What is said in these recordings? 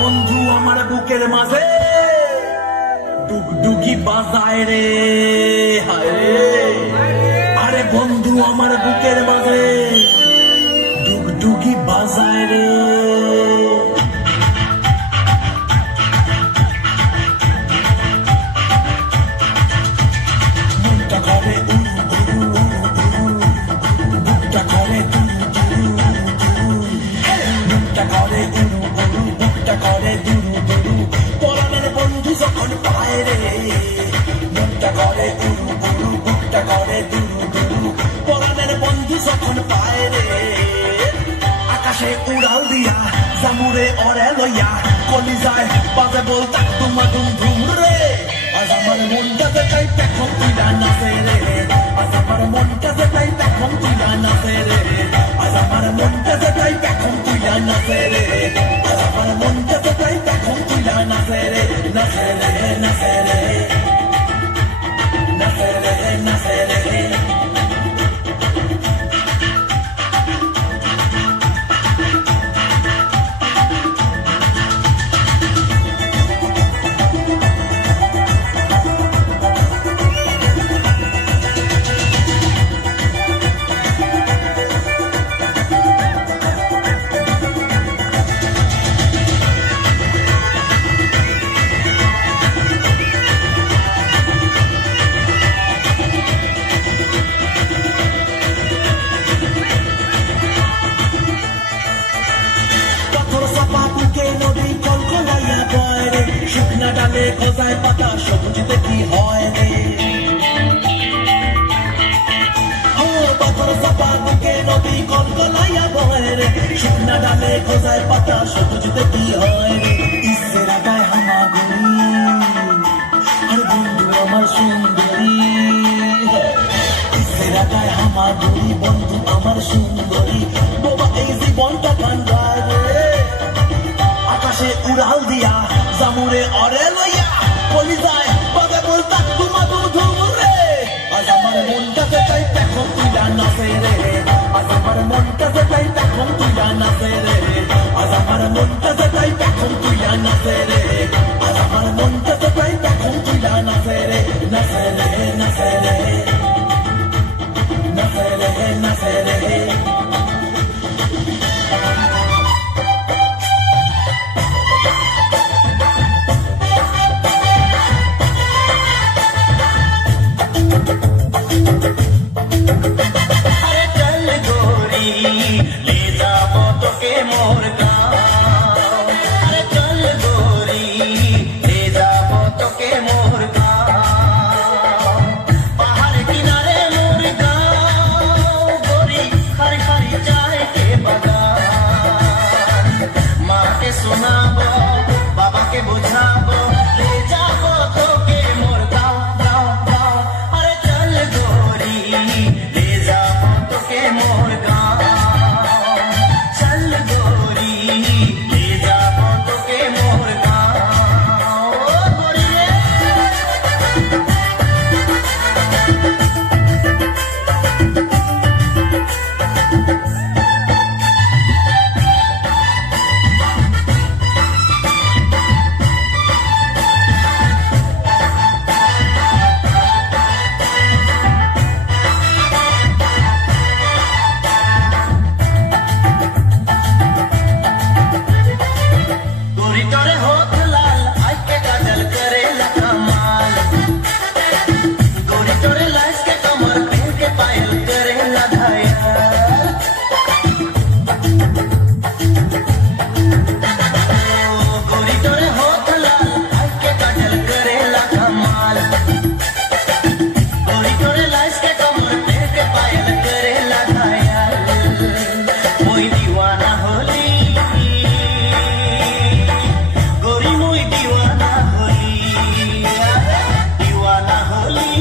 বন্ধু আমার বুকের মাঝে ডুগডুগি বাজায় রে, হায় রে। আরে বন্ধু আমার বুকের মাঝে ডুগডুগি বাজায় রে। মনটা করে উড়ু উড়ু উড়ু উড়ু, বুকটা করে দুরু দুরু দুরু, মনটা করে উড়ু উড়ু, বুকটা করে দুরু দুরু। পরাণের বন্ধু যখন পায় রে, মনটা করে উড়ু উড়ু, বুকটা করে দুরু দুরু। পরাণের বন্ধু যখন পায় রে, আকাশে উড়াল দিয়া জামুরে অরে লইয়া কলিজায় বাজে বলতা তোমা ধুম ধুম রে। আজ আমার মনটাতে তাই পেখম তুইলা নাচে রে, আজ আমার মনটাতে তাই পেখম তুইলা নাচে রে, আজ আমার মনটাতে তাই পেখম তুইলা নাচে রে, আজ আমার মনটাতে তাই পেখম তুইলা নাচে রে, নাচে রে নাচে রে নাচে রে নাচে রে। শুকনা ডালে গজায় পাতা সবজিতে কি হয় রে, ও পাথর চাপা বুকে নদী কলকলাইয়া বয় রে। শুকনা ডালে গজায় পাতা সবজিতে কি হয় রে, ইচ্ছে লাগায় হামাগুড়ি আর বন্ধু আমার সুন্দরী, ইচ্ছে লাগায় হামাগুড়ি বন্ধু আমার সুন্দরী। বাবা এই জীবনটা কান্দায় রে, আকাশে উড়াল দিয়া জামুরে অরে লইয়া কলিজায় বাজে বলতা তোমা ধুম ধুম রে। আজ আমার মনটাতে তাই পেখম তুইলা নাচে রে, আজ আমার মনটাতে তাই পেখম তুইলা নাচে রে, আজ আমার মনটাতে তাই পেখম তুইলা নাচে রে, আজ আমার মনটাতে তাই পেখম তুইলা নাচে রে, নাচে রে নাচে রে নাচে রে নাচে রে। अरे चल गोरी ले जाबो तोके मोर गाँव, अरे चल गोरी ले जाबो तोके मोर गाँव। पहाड़ किनारे मोर गाँव गोरी, हरी हरी चाय के बगान। माँ के सुनाबो बाबा के बुझाबो, ले जाबो तोके मोर गाँव गाँव गाँव। अरे चल गोरी ले जाबो तोके मोर गाँव, चल गोरी ले जाबो तोके मोर गाँव। ओ गोरी रे गोरी तोरे होठ लाल आई के काजल करेला कमाल, गोरी तोरे लाश के कमर पहन के पायल करेला घायल। ओ गोरी तोरे होठ लाल आई के काजल करेला कमाल, गोरी तोरे लाश के कमर पहन के पायल करेला घायल। मोई दीवाना होली गोरी, मुई दीवाना होली, दीवाना होली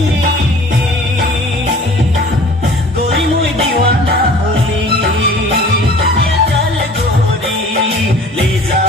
गोरी, मुई दीवाना होली। चल गोरी ले जा